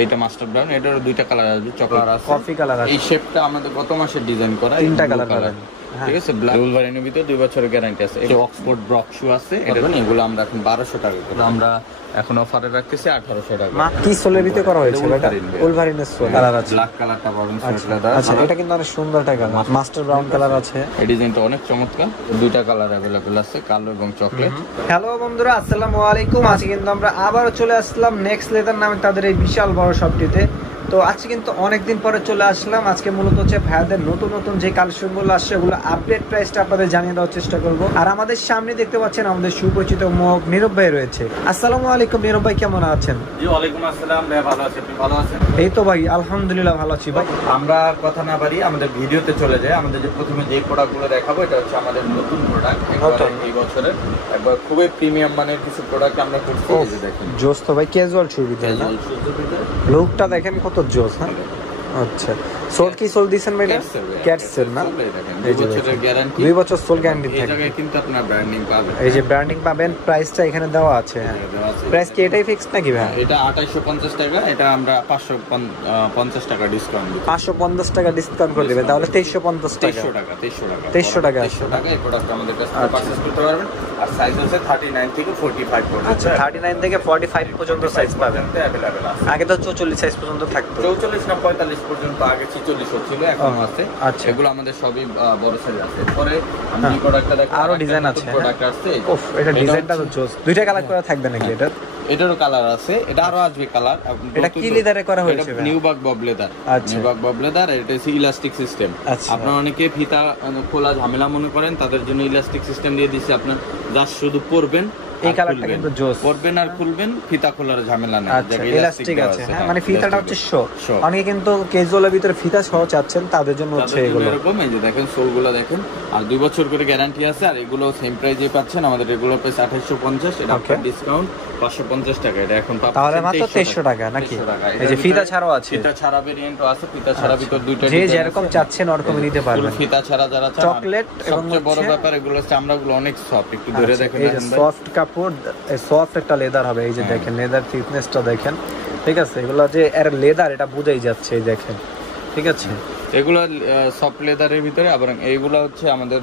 এইটা master brown, এটারও দুইটা কালার আছে, চকলেট আছে, কফি কালার আছে। এই শেপটা আমাদের গত মাসের ডিজাইন করা, তিনটা কালার পাবেন, ঠিক আছে। ব্ল্যাক উলভারিনের ভিতরে 2 বছরের গ্যারান্টি আছে। এই অক্সফোর্ড ব্রক শু আছে, এগুলো আমরা এখন 1200 টাকা করে, আমরা এখন অফারে রাখতেছি 1800 টাকা। কি সোলের ভিতরে করা হয়েছে এটা? উলভারিনের সোল কালার আছে, ব্ল্যাক কালারটা পাবেন। আচ্ছা, এটা কিন্তু অনেক সুন্দর টাকা, মাস্টার ব্রাউন কালার আছে। এই ডিজাইনটা অনেক চমৎকার, দুইটা কালার अवेलेबल আছে, কালো এবং চকলেট। হ্যালো বন্ধুরা, আসসালামু আলাইকুম। আজকে কিন্তু আমরা আবারও চলে আসলাম নেক্সট লেদার নামে তাদের এই বিশাল বড় শপটিতে। তো আজকে কিন্তু অনেকদিন পরে চলে আসলাম। আজকে মূলত হচ্ছে ভাইয়াদের নতুন নতুন যে কালেকশনগুলো আসছে ওগুলো আপডেট প্রাইসটা আপনাদের জানিয়ে দেওয়ার চেষ্টা করব। আর আমাদের সামনে দেখতে পাচ্ছেন আমাদের সুপরিচিত নীরব ভাই রয়েছে। আসসালামু আলাইকুম নীরব ভাই, কেমন আছেন? জি ওয়ালাইকুম আসসালাম ভাই, ভালো আছি, আপনি ভালো আছেন? এই তো ভাই আলহামদুলিল্লাহ ভালো আছি ভাই। আমরা কথা না বাড়ি আমাদের ভিডিওতে চলে যাই। আমাদের যে প্রথমে যে প্রোডাক্টগুলো দেখাবো এটা হচ্ছে আমাদের নতুন প্রোডাক্ট, এই বছরের একবার খুবই প্রিমিয়াম মানের কিছু প্রোডাক্ট আমরা করছি। এই যে দেখেন জোস তো ভাই, ক্যাজুয়াল শুর ভিতরে না, লুকটা দেখেন কত জোস। হ্যাঁ আচ্ছা, সোল কি সোল দিবেন ভাই? ক্যাটসের না, এই বছরের গ্যারান্টি, 2 বছর সোল গ্যারান্টি থাকে। এই জায়গায় কিন্তু আপনারা ব্র্যান্ডিং পাবেন, এই যে ব্র্যান্ডিং পাবেন, প্রাইসটা এখানে দেওয়া আছে। প্রাইস কি এটাই ফিক্সড নাকি ভাই? এটা 2850 টাকা, এটা আমরা 550 টাকা ডিসকাউন্ট দিই। 550 টাকা ডিসকাউন্ট করে দিবেন, তাহলে 2350 টাকা। 2300 টাকা এই প্রোডাক্ট আমাদের কাছে পারচেজ করতে পারবেন। আর সাইজ হচ্ছে 39 থেকে 45 পর্যন্ত। আচ্ছা, 39 থেকে 45 পর্যন্ত সাইজ পাবেন, अवेलेबल আছে। আগে তো 44 সাইজ পর্যন্ত থাকতো, 44 না 45 পর্যন্ত আগে 46 ছিল, এখন আছে। আচ্ছা, এগুলো আমাদের সবই বড় সাইজ আছে। পরে আমি এই প্রোডাক্টটা দেখো, আরো ডিজাইন আছে, প্রোডাক্ট আছে। উফ, এটা ডিজাইনটা তো জোস। দুইটা কালার করা থাকবে নাকি এটা? এটারও কালার আছে, এটা আরো আসবে কালার। এটা কি লেদারে করা হয়েছে? নিউ বাগ বব লেদার। নিউ বাগ বব লেদার, এটা হচ্ছে ইলাস্টিক সিস্টেম। আপনারা অনেকে ফিতা খোলা ঝামেলা মনে করেন, তাদের জন্য ইলাস্টিক সিস্টেম দিয়ে দিছি। আপনার জাস্ট শুধু পরবেন, এই কালারটা কিন্তু জোস, পরবেন আর খুলবেন, ফিতা খোলার ঝামেলা নেই। আচ্ছা, ইলাস্টিক আছে। হ্যাঁ, মানে ফিতাটা হচ্ছে শো। অনেকে কিন্তু ক্যাজুয়ালের ভিতরে ফিতা সহ চাচ্ছেন, তাদের জন্য হচ্ছে এগুলো এরকম। এই যে দেখেন সোলগুলো দেখেন, আর 2 বছর করে গ্যারান্টি আছে। আর এগুলো সেম প্রাইসে পাচ্ছেন, আমাদের রেগুলার প্রাইস 2850, এটা আপনার ডিসকাউন্ট 550 টাকা, এটা এখন পাচ্ছেন তাহলে মাত্র 2300 টাকা নাকি? এই যে ফিতা ছাড়াও আছে, ফিতা ছাড়া ভেরিয়েন্টও আছে, ফিতা ছাড়া ভিতর দুইটা যে যেরকম চাচ্ছেন ওরকম নিতে পারবেন। ফিতা ছাড়া যারা চান, চকলেট এবং সবচেয়ে বড় ব্যাপার এগুলো চামড়াগুলো অনেক সফট, একটু ধরে দেখেন। এই যে সফট কাপড়, সফট একটা লেদার হবে। এই যে দেখেন লেদার থিকনেসটা দেখেন, ঠিক আছে? এগুলো যে এর লেদার এটা বুঝাই যাচ্ছে, এই দেখেন, ঠিক আছে? এগুলো সফট লেদারের ভিতরে। আবার এইগুলো হচ্ছে আমাদের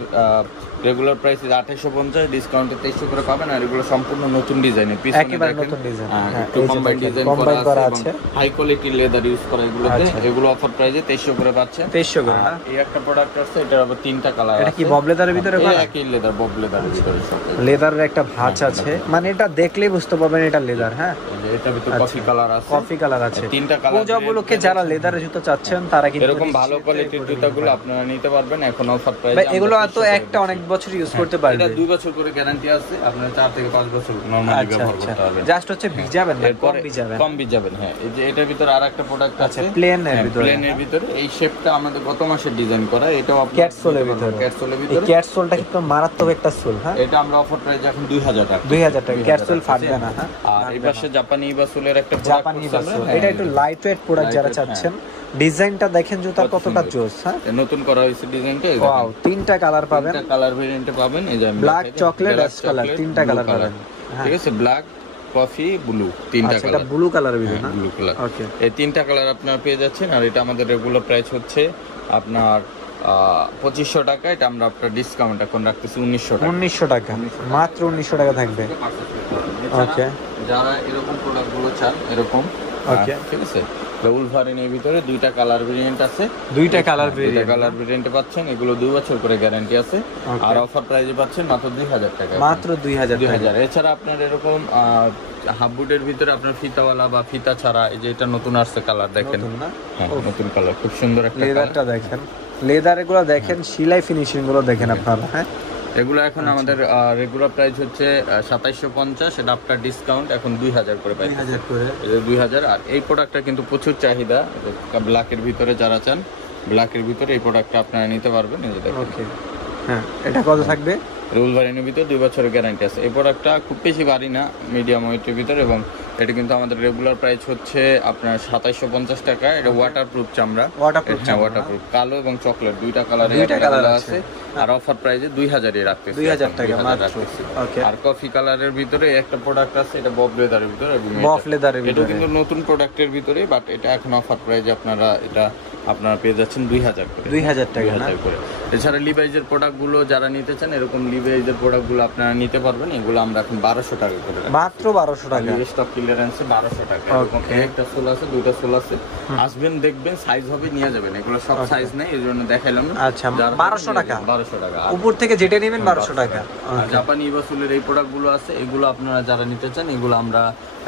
রেগুলার প্রাইস 2850, ডিসকাউন্টে 2300 করে পাবেন। আর এগুলো সম্পূর্ণ নতুন ডিজাইনের, একেবারে নতুন ডিজাইন, একটু কম্বাইন্ড ডিজাইন করা আছে, হাই কোয়ালিটি লেদার ইউজ করা এগুলোতে। এগুলো অফার প্রাইসে 2300 করে পাচ্ছেন। 2300 করে। এই একটা প্রোডাক্ট আছে, এটার আবার 3টা কালার আছে। এটা কি বব লেদারের ভিতরে করা? একই লেদার, বব লেদারের ভিতরে সব। লেদারের একটা ভাঁজ আছে, মানে এটা দেখলেই বুঝতে পারবেন এটা লেদার। হ্যাঁ, এটার ভিতরে কফি কালার আছে, কফি কালার আছে। 3টা কালার। পূজা উপলক্ষে যারা লেদারের জুতো চাচ্ছেন তারা কিন্তু এরকম ভালো কোয়ালিটির জুতাগুলো আপনারা নিতে পারবেন এখন অফার প্রাইসে। এগুলো তো একটা অনেক বছর ইউজ করতে পারবেন। এটা 2 বছর করে গ্যারান্টি আছে, আপনারা 4 থেকে 5 বছর নরমালি ব্যবহার করতে পারবেন। জাস্ট হচ্ছে ভিজাবেন না, কম ভিজাবেন। হ্যাঁ, এই যে এটার ভিতরে আরেকটা প্রোডাক্ট আছে প্লেনের ভিতরে, প্লেনের ভিতরে। এই শেপটা আমাদের গত মাসের ডিজাইন করা, এটাও আপনারা ক্যাটসোলের ভিতরে। ক্যাটসোলের ভিতরে, এই ক্যাটসোলটা কিন্তু মারাত্মক একটা সোল। হ্যাঁ, এটা আমরা অফার প্রাইসে এখন 2000 টাকা। 2000 টাকা ক্যাটসোল ফাটবে না। হ্যাঁ, আর এই পাশে জাপানি বাসুলের একটা জাপানি বাসুল, এটা একটু লাইট ওয়েট প্রোডাক্ট যারা চাচ্ছেন। ডিজাইনটা দেখেন জুতার কতটা জোস। হ্যাঁ, নতুন করা হয়েছে ডিজাইনটা। ওয়াও, 3টা কালার পাবেন, 3টা কালার ভেরিয়েন্টে পাবেন। এই যে ব্ল্যাক, চকলেট, অ্যাশ কালার, 3টা কালার পাবেন। ঠিক আছে, ব্ল্যাক, কফি, ব্লু, 3টা কালার। এটা ব্লু কালারের ভিতরে না? Blue colour. ওকে, এই 3টা কালার আপনারা পেয়ে যাচ্ছেন। আর এটা আমাদের রেগুলার প্রাইস হচ্ছে আপনার 2500 টাকা। এটা আমরা আপনার ডিসকাউন্ট এখন রাখতেছি 1900 টাকা। 1900 টাকা, মাত্র 1900 টাকা থাকবে। ওকে, যারা এরকম প্রোডাক্টগুলো চান এরকম, ওকে, ঠিক আছে। উলভারিনের ভিতরে 2টা কালার ভেরিয়েন্ট আছে, 2টা কালার ভেরিয়েন্টে পাচ্ছেন। এগুলো 2 বছর করে গ্যারান্টি আছে। আর অফার প্রাইসে পাচ্ছেন মাত্র 2000 টাকা, মাত্র 2000। এছাড়া আপনার এরকম হাফ বুটের ভিতরে আপনার ফিতাওয়ালা বা ফিতা ছাড়া, এই যে এটা নতুন আসছে কালার দেখেন। হ্যাঁ, নতুন কালার, খুব সুন্দর একটা লেদারটা দেখেন, লেদার এগুলো দেখেন, সেলাই ফিনিশিং গুলো দেখেন আপনারা। হ্যাঁ, এগুলো এখন আমাদের রেগুলার প্রাইস হচ্ছে 2750, এটা আপনার ডিসকাউন্ট এখন 2000 করে পাই, 2000 করে, 2000। আর এই প্রোডাক্টটা কিন্তু প্রচুর চাহিদা, ব্ল্যাকের ভিতরে যারা চান, ব্ল্যাকের ভিতরে এই প্রোডাক্টটা আপনারা নিতে পারবেন। এই যে দেখেন। ওকে, হ্যাঁ, এটা কত থাকবে? উলভারিনের ভিতরে 2 বছরের গ্যারান্টি আছে। এই প্রোডাক্টটা খুব বেশি ভারী না, মিডিয়াম ওয়েটের ভিতরে, এবং এটা কিন্তু আমাদের রেগুলার প্রাইস হচ্ছে আপনার 2750 টাকা। এটা ওয়াটারপ্রুফ চামড়া, ওয়াটারপ্রুফ ওয়াটারপ্রুফ কালো এবং চকলেট দুইটা কালারে আছে। আর অফার প্রাইসে 2000 রাখতেছি, 2000 টাকা মাত্র। ওকে। আর কফি কালারের ভিতরে একটা প্রোডাক্ট আছে, এটা বব লেদারের ভিতরে, বব লেদারের এটা ভিতরে কিন্তু নতুন প্রোডাক্টের ভিতরে, বাট এটা এখন অফার প্রাইসে আপনারা পেয়ে যাচ্ছেন 2000 করে, 2000 টাকা না? করে। এছাড়া লিভাইজের প্রোডাক্টগুলো যারা নিতে চান, এরকম লিভাইজের প্রোডাক্টগুলো আপনারা নিতে পারবেন। এগুলো আমরা এখন 1200 টাকা করে রাখছি। মাত্র 1200 টাকা স্টক ক্লিয়ারেন্সে 1200 টাকা। এরকম একটা সোল আছে, দুইটা সোল আছে, আসবেন দেখবেন, সাইজ হবে নিয়ে যাবেন। এগুলো সব সাইজ নেই, এর জন্য দেখাইলাম না। আচ্ছা, 1200 টাকা, 1200 টাকা উপর থেকে যেটা নেবেন 1200 টাকা। আর জাপানি ইবাসুলের এই প্রোডাক্টগুলো আছে, এগুলো আপনারা যারা নিতে চান, এগুলো আমরা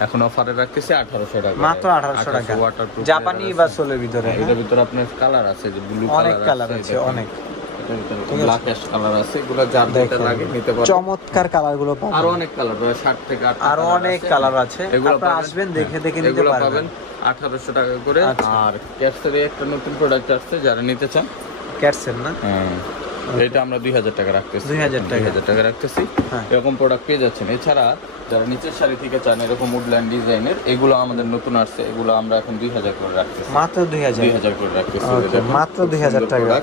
এখন অফারে রাখতেছি 1800 টাকা, মাত্র 1800 টাকা। ওয়াটারপ্রুফ জাপানি ইবাসুলের ভিতরে এটার ভিতরে আপনার কালার আছে, যে ব্লু অনেক কালার কালার আছে, অনেক ব্ল্যাক অ্যাশ কালার আছে। এগুলো যার যেটা লাগে নিতে পারবেন। চমৎকার কালার গুলো পাবেন, আরো অনেক কালার, 60 থেকে 80 আরো অনেক কালার আছে। আপনারা আসবেন, দেখে দেখে নিতে এগুলো পারবেন। পাবেন 1800 টাকা করে। আর ক্যাটসের একটা নতুন প্রোডাক্ট আসছে, যারা নিতে চান, ক্যাটসের না, হ্যাঁ, এটা আমরা 2000 টাকা রাখতেছি, 2000 টাকা রাখতেছি। এরকম প্রোডাক্ট পেয়ে যাচ্ছেন। এছাড়া যারা নিচের শাড়ি থেকে চান এরকম উডল্যান্ড ডিজাইনের, এগুলো আমাদের নতুন আসছে, এগুলো আমরা এখন 2000 করে রাখতেছি, মাত্র 2000 করে রাখতেছি, মাত্র 2000 টাকা।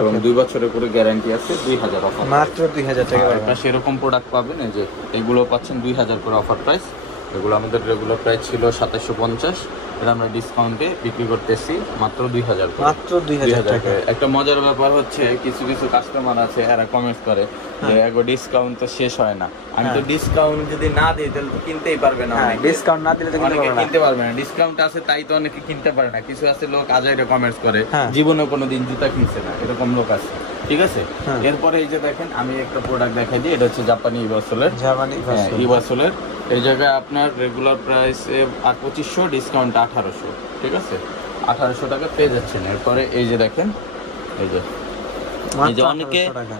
এবং 2 বছরের করে গ্যারান্টি আছে, 2000 অফার, মাত্র 2000 টাকা। এটা সেরকম প্রোডাক্ট পাবেন। এই যে এগুলো পাচ্ছেন 2000 করে অফার প্রাইস। এগুলো আমাদের রেগুলার প্রাইস ছিল 2750, এটা আমরা ডিসকাউন্টে বিক্রি করতেছি মাত্র 2000 করে, মাত্র 2000 টাকা। একটা মজার ব্যাপার হচ্ছে, কিছু কিছু কাস্টমার আছে এরা কমেন্ট করে যে এগো ডিসকাউন্ট তো শেষ হয় না। আমি তো ডিসকাউন্ট যদি না দিই তাহলে তো কিনতেই পারবে না, ডিসকাউন্ট না দিলে তো কিনতে পারবে না। ডিসকাউন্ট আছে তাই তো অনেকে কিনতে পারে না। কিছু আছে লোক আজাইরে কমেন্টস করে, হ্যাঁ। জীবনে কোনোদিন জুতা কিনছে না, এরকম লোক আছে, ঠিক আছে। এরপরে এই যে দেখেন, আমি একটা প্রোডাক্ট দেখাই দিই, এটা হচ্ছে জাপানি ইবাসুলের, ইবাসুলের। এই জায়গায় আপনার রেগুলার প্রাইসে 2500, ডিসকাউন্ট 1800, ঠিক আছে, 1800 টাকা পেয়ে যাচ্ছেন। এরপরে এই যে দেখেন, এই যে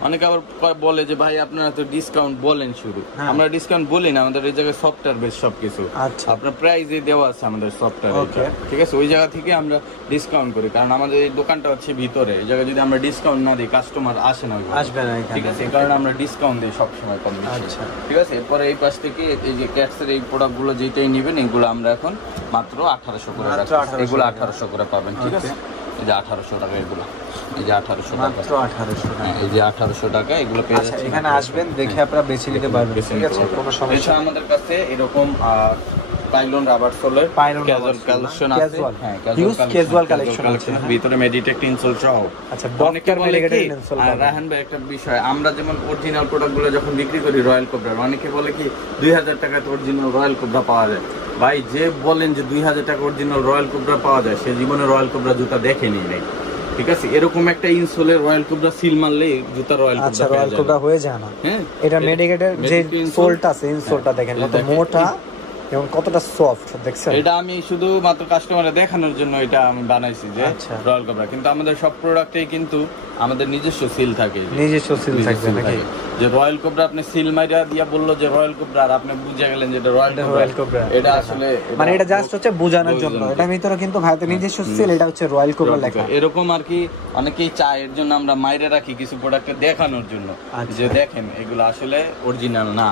অনেকে আবার বলে যে ভাই আপনারা তো ডিসকাউন্ট বলেন শুরু, আমরা ডিসকাউন্ট বলি না, আমাদের এই জায়গায় সফটওয়্যার বেস সবকিছু আপনার প্রাইসে দেওয়া আছে আমাদের সফটওয়্যার, ঠিক আছে। ওই জায়গা থেকে আমরা ডিসকাউন্ট করি, কারণ আমাদের এই দোকানটা হচ্ছে ভিতরে। এই জায়গায় যদি আমরা ডিসকাউন্ট না দিই, কাস্টমার আসে না, আসবে না, ঠিক আছে। এই কারণে আমরা ডিসকাউন্ট দিই সবসময় কম বেশি, ঠিক আছে। এরপরে এই পাশ থেকে এই যে ক্যাটসের এই প্রোডাক্টগুলো যেটাই নেবেন, এগুলো আমরা এখন মাত্র 1800 করে রাখছি। এগুলো 1800 করে পাবেন, ঠিক আছে। এই যে 1800 টাকা, এগুলো এই যে 1800 টাকা, মাত্র 1800 টাকা, এই যে 1800 টাকা, এগুলো পেয়ে যাচ্ছেন। এখানে আসবেন, দেখে আপনারা বেছে নিতে পারবেন, ঠিক আছে, কোনো সমস্যা। আমাদের কাছে এরকম পাইলন রাবার সোলের ক্যাজুয়াল কালেকশন আছে, হ্যাঁ, ক্যাজুয়াল কালেকশন আছে, ভিতরে মেডিটেক্ট ইনসোল সহ। আচ্ছা, ডক্টর মেডিটেক্ট ইনসোল। আর রাহান ভাই, একটা বিষয়, আমরা যেমন অরিজিনাল প্রোডাক্টগুলো যখন বিক্রি করি রয়্যাল কোবরা, অনেকে বলে কি 2000 টাকাতে অরিজিনাল রয়্যাল কোবরা পাওয়া যায়। ভাই, যে বলেন যে 2000 টাকা অরিজিনাল রয়্যাল কোবরা পাওয়া যায়, সে জীবনে রয়্যাল কোবরা জুতা দেখেনি নাই, ঠিক আছে। এরকম একটা ইনসোলের রয়্যাল কোবরা সিল মারলে জুতা রয়্যাল কোবরা হয়ে যায় না। হ্যাঁ, এটা মেডিকেটের যে সোলটা আছে, ইনসোলটা দেখেন কত মোটা এবং কতটা সফট, দেখছেন। এটা আমি শুধু মাত্র কাস্টমারে দেখানোর জন্য এটা আমি বানাইছি যে রয়্যাল কোবরা, কিন্তু আমাদের সব প্রোডাক্টেই কিন্তু আমাদের নিজস্ব সিল থাকে, নিজস্ব সিল থাকবে নাকি। যে রয়্যাল কোবরা আপনি সিল মাইরা দিয়া বললো যে রয়্যাল কোবরা, আর আপনি বুঝে গেলেন যে এটা রয়্যাল কোবরা, এটা আসলে মানে এটা জাস্ট হচ্ছে বোঝানোর জন্য। এটা ভিতরে কিন্তু ভাইদের নিজস্ব সিল, এটা হচ্ছে রয়্যাল কোবরা লেখা। এরকম আর কি অনেকেই চায়, এর জন্য আমরা মাইরে রাখি কিছু প্রোডাক্টে দেখানোর জন্য, যে দেখেন এগুলো আসলে অরিজিনাল না,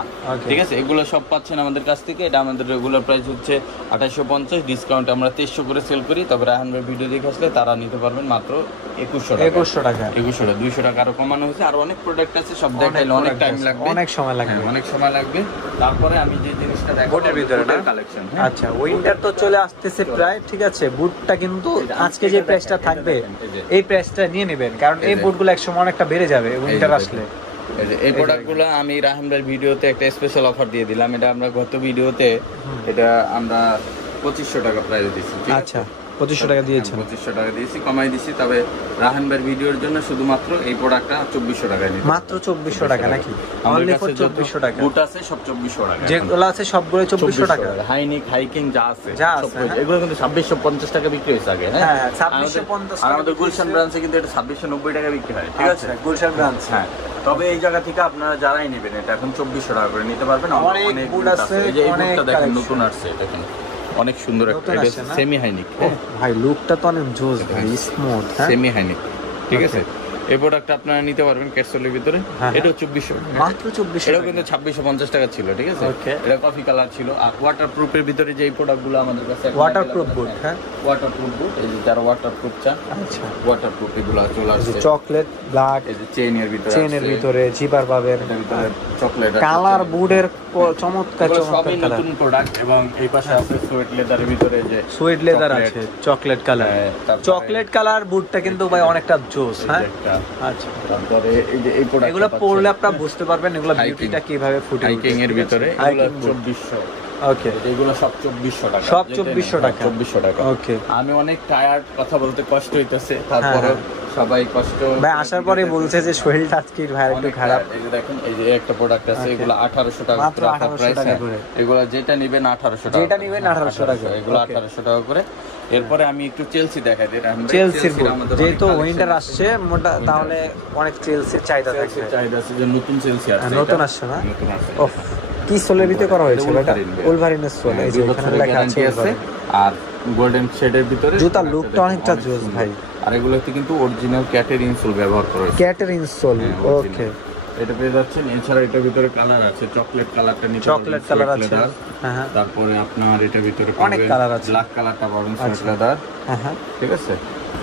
ঠিক আছে। এগুলো সব পাচ্ছেন আমাদের কাছ থেকে। এটা আমাদের রেগুলার প্রাইস হচ্ছে 2850, ডিসকাউন্ট আমরা 2300 করে সেল করি। তবে রাহান ভাই ভিডিও দেখে আসলে তারা নিতে পারবেন মাত্র 2100 টাকা, 2100 টাকা, 200 টাকা আরো কমানো হয়েছে। আর অনেক প্রোডাক্ট আছে, সব দেখাইলে অনেক টাইম লাগবে, অনেক সময় লাগবে, অনেক সময় লাগবে। তারপরে আমি যে জিনিসটা দেখাবো বুটের ভিতরে কালেকশন। আচ্ছা, উইন্টার তো চলে আসতেছে প্রায়, ঠিক আছে। বুটটা কিন্তু আজকে যে প্রাইসটা থাকবে, এই প্রাইসটা নিয়ে নেবেন, কারণ এই বুটগুলো একসময় অনেকটা বেড়ে যাবে উইন্টার আসলে। এই প্রোডাক্টগুলো আমি রাহান ভাইয়ের ভিডিওতে একটা স্পেশাল অফার দিয়ে দিলাম। এটা আমরা গত ভিডিওতে এটা আমরা 2500 টাকা প্রাইস দিচ্ছি। আচ্ছা, 2500 টাকা দিয়েছেন? 2500 টাকা দিয়েছি, কমাই দিছি। তবে রাহান ভাইয়ের ভিডিওর জন্য শুধুমাত্র এই প্রোডাক্টটা 2400 টাকায় নিচ্ছি, মাত্র 2400 টাকা নাকি? অনলি ফর 2400 টাকা। বুট আছে সব 2400 টাকা, যেগুলো আছে সবগুলো 2400 টাকা। হাইনিক হাইকিং যা আছে সব, এগুলো কিন্তু 2650 টাকা বিক্রি হয়েছে আগে। হ্যাঁ, 2650। আর আমাদের গুলশান ব্রাঞ্চে কিন্তু এটা 2690 টাকা বিক্রি হয়, ঠিক আছে, গুলশান ব্রাঞ্চ। হ্যাঁ, তবে এই জায়গা থেকে আপনারা যারাই নেবেন এটা এখন 2400 টাকা করে নিতে পারবেন। অনেক বুট আছে, এই বুটটা দেখেন নতুন আসছে, দেখেন অনেক সুন্দর একটা, এটা সেমি হাইনিক। ভাই লুকটা তো অনেক জোস, ভাই স্মুথ, সেমি হাইনিক, ঠিক আছে। এই প্রোডাক্ট আপনারা নিতে পারবেন ক্যাটসোলের ভিতরে। এটাও 2400 মাত্র 2400। এটাও কিন্তু 2650 টাকা ছিল, ঠিক আছে। এটা কফি কালার ছিল। আর ওয়াটারপ্রুফের ভিতরে যে এই প্রোডাক্টগুলো আমাদের কাছে ওয়াটারপ্রুফ বুট। হ্যাঁ, ওয়াটারপ্রুফ বুট। এই যে যারা ওয়াটারপ্রুফ চান, আচ্ছা, ওয়াটারপ্রুফ এগুলো চলে আসছে। চকলেট ব্ল্যাক, এই যে চেইনের ভিতরে জিপার পাবেন, এর ভিতরে চকলেট কালার বুটের চমৎকার সবই নতুন প্রোডাক্ট। এবং এই পাশে আছে সোয়েট লেদারের ভিতরে যে সোয়েট লেদার আছে, চকলেট কালার। চকলেট কালার বুটটা কিন্তু ভাই অনেকটা জোস। হ্যাঁ, আচ্ছা। তারপরে এই যে এই প্রোডাক্ট এগুলো পরলে আপনারা বুঝতে পারবেন এগুলো বিউটিটা কিভাবে ফুটে ওঠে। হাইকিং এর ভিতরে এগুলো 2400। ওকে, এগুলো সব 2400 টাকা। সব 2400 টাকা। 2400 টাকা। ওকে, আমি অনেক টায়ার্ড, কথা বলতে কষ্ট হইতেছে, তারপরে সবাই কষ্ট ভাই আসার পরে বলছে যে শরীরটা আজকে ভাই একটু খারাপ। এই যে দেখেন, এই যে একটা প্রোডাক্ট আছে, এগুলো 1800 টাকা মাত্র 1800 টাকা করে। এগুলো যেটা নেবেন 1800 টাকা, যেটা নেবেন 1800 টাকা, এগুলো 1800 টাকা করে। এরপরে আমি একটু চেলসি দেখাই দিই। চেলসির যেহেতু উইন্টার আসছে মোটা, তাহলে অনেক চেলসির চাহিদা থাকবে। চাহিদা আছে যে নতুন চেলসি আছে, নতুন আসছে না? নতুন আসছে। ওফ, কি সোলের ভিতরে করা হয়েছে এটা? উলভারিনের সোল। এই যে এখানে লেখা আছে আর গোল্ডেন শেডের ভিতরে। জুতার লুকটা অনেকটা জোস ভাই। আর এগুলোতে কিন্তু অরিজিনাল ক্যাটের ইনসোল ব্যবহার করা হয়েছে। ক্যাটের ইনসোল। ওকে, এটা পেয়ে যাচ্ছেন। এছাড়া এটার ভিতরে কালার আছে, চকলেট কালারটা নিতে পারবেন, চকলেট কালার আছে। হ্যাঁ, তারপরে আপনার এটার ভিতরে অনেক কালার আছে, ব্ল্যাক কালারটা পাবেন, সোয়েট লেদার। হ্যাঁ, ঠিক আছে।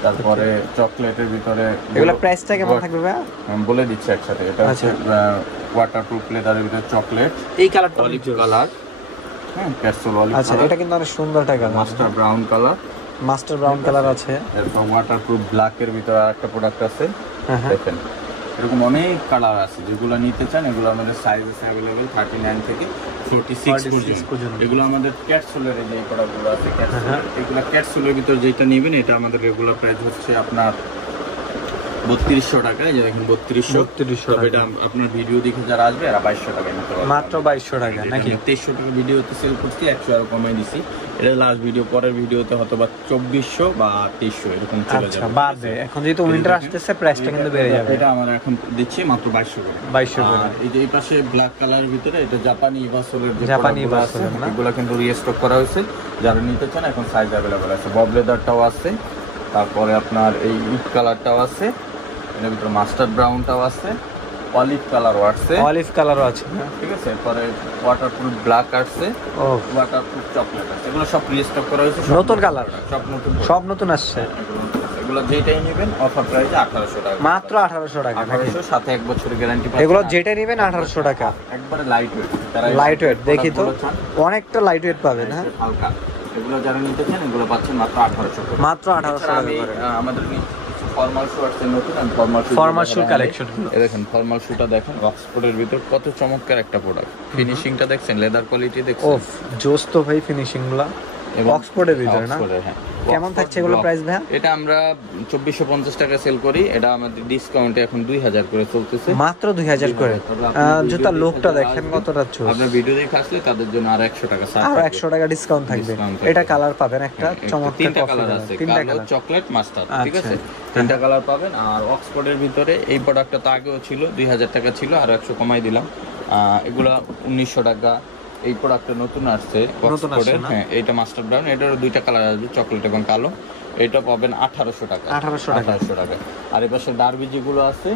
তারপরে চকলেটের ভিতরে এগুলো প্রাইসটা কেমন থাকবে ভাই? আমি বলে দিচ্ছি একসাথে। এটা হচ্ছে ওয়াটারপ্রুফ লেদারের ভিতরে চকলেট, এই কালারটা অলিভ কালার। হ্যাঁ, ক্যাস্টল অলিভ। আচ্ছা, এটা কিন্তু অনেক সুন্দর টাকা। Master brown colour, master brown colour আছে। এরপর ওয়াটারপ্রুফ ব্ল্যাক এর ভিতরে আরেকটা প্রোডাক্ট আছে। দেখেন, এরকম অনেক কালার আছে। যেগুলো নিতে চান এগুলো আমাদের সাইজ আছে অ্যাভেলেবেল 39 থেকে 46 পর্যন্ত। এগুলো আমাদের ক্যাটসোলের যে প্রোডাক্টগুলো আছে, এগুলো ক্যাটসোলের ভিতর যেটা নেবেন এটা আমাদের রেগুলার প্রাইস হচ্ছে আপনার 3200 টাকা। এই যে দেখেন 3200 টাকা। এটা আপনার ভিডিও দেখে যারা আসবে এরা 2200 টাকা নিতে পারবে। মাত্র 2200 টাকা নাকি? 2300 টাকা ভিডিওতে সেল করছি, 100 আরো কমাই দিছি। এটা লাস্ট ভিডিও, পরের ভিডিওতে হয়তো বা 2400 বা 2300 এরকম চলে যাবে। বাড়বে, এখন যেহেতু উইন্টার আসতেছে প্রাইসটা কিন্তু বেড়ে যাবে। এটা আমরা এখন দিচ্ছি মাত্র 2200 করে। 2200 করে। এই যে এই পাশে ব্ল্যাক কালারের ভিতরে এটা জাপানি ইভাসোলের যে জাপানি আছে, এগুলো কিন্তু রিস্টক করা হয়েছে। যারা নিতে চান এখন সাইজ अवेलेबल আছে। বব লেদারটাও আছে, তারপরে আপনার এই ইট কালারটাও আছে, এর ভিতরে মাস্টার্ড ব্রাউনটাও আছে, অলিভ কালারও আছে। অলিভ কালারও আছে, ঠিক আছে। এরপরে ওয়াটারপ্রুফ ব্ল্যাক আছে, ওয়াটারপ্রুফ চকলেট আছে। এগুলো সব রিস্টক করা হয়েছে, নতুন কালার, সব নতুন আসছে। এগুলো যেটাই নেবেন অফার প্রাইসে 1800 টাকা, মাত্র 1800 টাকা। 1800 সাথে 1 বছরের গ্যারান্টি পাবেন। এগুলো যেটাই নেবেন 1800 টাকা। একবারে লাইট ওয়েট। লাইট ওয়েট দেখি তো, অনেকটা লাইট ওয়েট পাবেন। হ্যাঁ, হালকা। এগুলো যারা নিতে চান এগুলো পাচ্ছেন মাত্র 1800 টাকা। মাত্র 1800 টাকা করে। আমাদের ফর্মাল শু আছে নতুন, আমি ফর্মাল শু কালেকশন। এই দেখেন ফর্মাল শুটা দেখেন, অক্সফোর্ডের ভিতর কত চমৎকার একটা প্রোডাক্ট। ফিনিশিংটা দেখছেন, লেদার কোয়ালিটি দেখছেন। ওফ, জোস তো ভাই ফিনিশিং গুলা। অক্সফোর্ডের ভিতরে না? হ্যাঁ। কেমন থাকছে এগুলো প্রাইস ভাই? এটা আমরা 2450 টাকা সেল করি। এটা আমাদের ডিসকাউন্টে এখন 2000 করে চলতেছে। মাত্র 2000 করে। জুতার লুকটা দেখেন কতটা জোস। আপনারা ভিডিও দেখে আসলে তাদের জন্য আর 100 টাকা ছাড়, আর 100 টাকা ডিসকাউন্ট থাকবে। এটা কালার পাবেন একটা চমৎকার, তিনটা কালার আছে, কালো, চকলেট, মাস্টার্ড। ঠিক আছে, তিনটা কালার পাবেন। আর অক্সফোর্ডের ভিতরে এই প্রোডাক্টটা তো আগেও ছিল, 2000 টাকা ছিল, আর 100 কমাই দিলাম। এগুলা 1900 টাকা। এই প্রোডাক্টটা নতুন আসছে অক্সফোর্ডের। হ্যাঁ, এটা মাস্টার ব্রাউন, এটারও দুইটা কালার আসবে, চকলেট এবং কালো। এটা পাবেন 1800 টাকা। 1800 টাকা। আর এই পাশে ডার্বি যেগুলো আছে,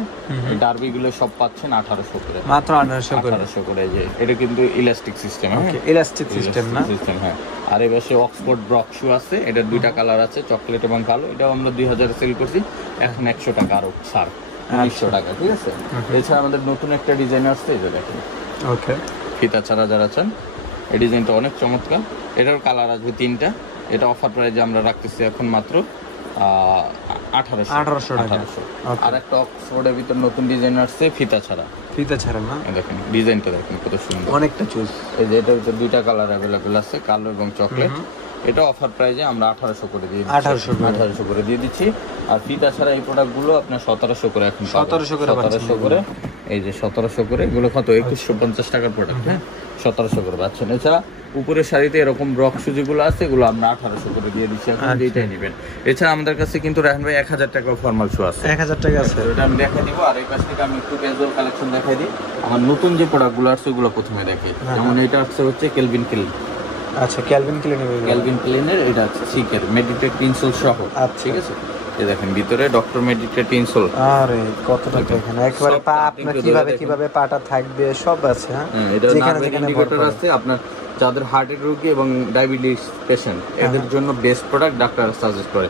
এই ডার্বি গুলো সব পাচ্ছেন 1800 করে। মাত্র 1800 করে। যে এটা কিন্তু ইলাস্টিক সিস্টেম। ওকে, ইলাস্টিক সিস্টেম না? সিস্টেম, হ্যাঁ। আর এই পাশে অক্সফোর্ড ব্রক শু আছে, এটার দুইটা কালার আছে, চকলেট এবং কালো। এটাও আমরা 2000 সেল করছি, এখন 100 টাকা আরো ছাড়, 1900 টাকা। ঠিক আছে। এছাড়া আমাদের নতুন একটা ডিজাইন আসছে, এই যে দেখেন। ওকে, ফিতা ছাড়া যারা চান, এই ডিজাইনটা অনেক চমৎকার। এটার কালার আসবে 3টা। এটা অফার প্রাইসে আমরা রাখতেছি এখন মাত্র 1800 টাকা। আর একটা অক্সফোর্ডের ভিতর নতুন ডিজাইন আসছে, ফিতা ছাড়া না? দেখেন ডিজাইনটা দেখেন কত সুন্দর, অনেকটা চুজ। এই যে এটার ভিতর দুইটা কালার अवेलेबल আছে, কালো এবং চকলেট। এটা অফার প্রাইসে আমরা 1800 করে দিয়ে দিচ্ছি। 1800 করে দিয়ে দিচ্ছি। আর ফিতা ছাড়া এই প্রোডাক্টগুলো আপনার 1700 করে এখন 1700 করে। এই যে 1700 করে। এগুলো কত 2150 টাকার প্রোডাক্ট। হ্যাঁ, 1700 করে পাচ্ছেন। এছাড়া উপরের শাড়িতে এরকম ব্রক শু যেগুলো আছে এগুলো আমরা 1800 করে দিয়ে দিচ্ছি, এখন যেটাই নেবেন। এছাড়া আমাদের কাছে কিন্তু রায়হান ভাই 1000 টাকা ফর্মাল শু আছে। 1000 টাকা আছে, এটা আমি দেখাই দিব। আর এই পাশ থেকে আমি একটু ক্যাজুয়াল কালেকশন দেখাই দিই। আমার নতুন যে প্রোডাক্টগুলো আছে ওগুলো প্রথমে দেখাই। যেমন এটা আসছে হচ্ছে কেলভিন ক্লিন। আচ্ছা, ক্যালভিন ক্লিনের এটা আছে সিকের মেডিটেক ইনসোল সহ। ঠিক আছে। এই দেখেন ভিতরে ডক্টর মেডিকেট ইনসোল। আরে কতটা দেখেন একবারে পা আপনার কিভাবে পাটা থাকবে সব আছে। হ্যাঁ এটা নার্ভ ইন্ডিকেটর আছে আপনার যাদের হার্টের রোগী এবং ডায়াবেটিস পেশেন্ট এদের জন্য বেস্ট প্রোডাক্ট ডাক্তার সাজেস্ট করে।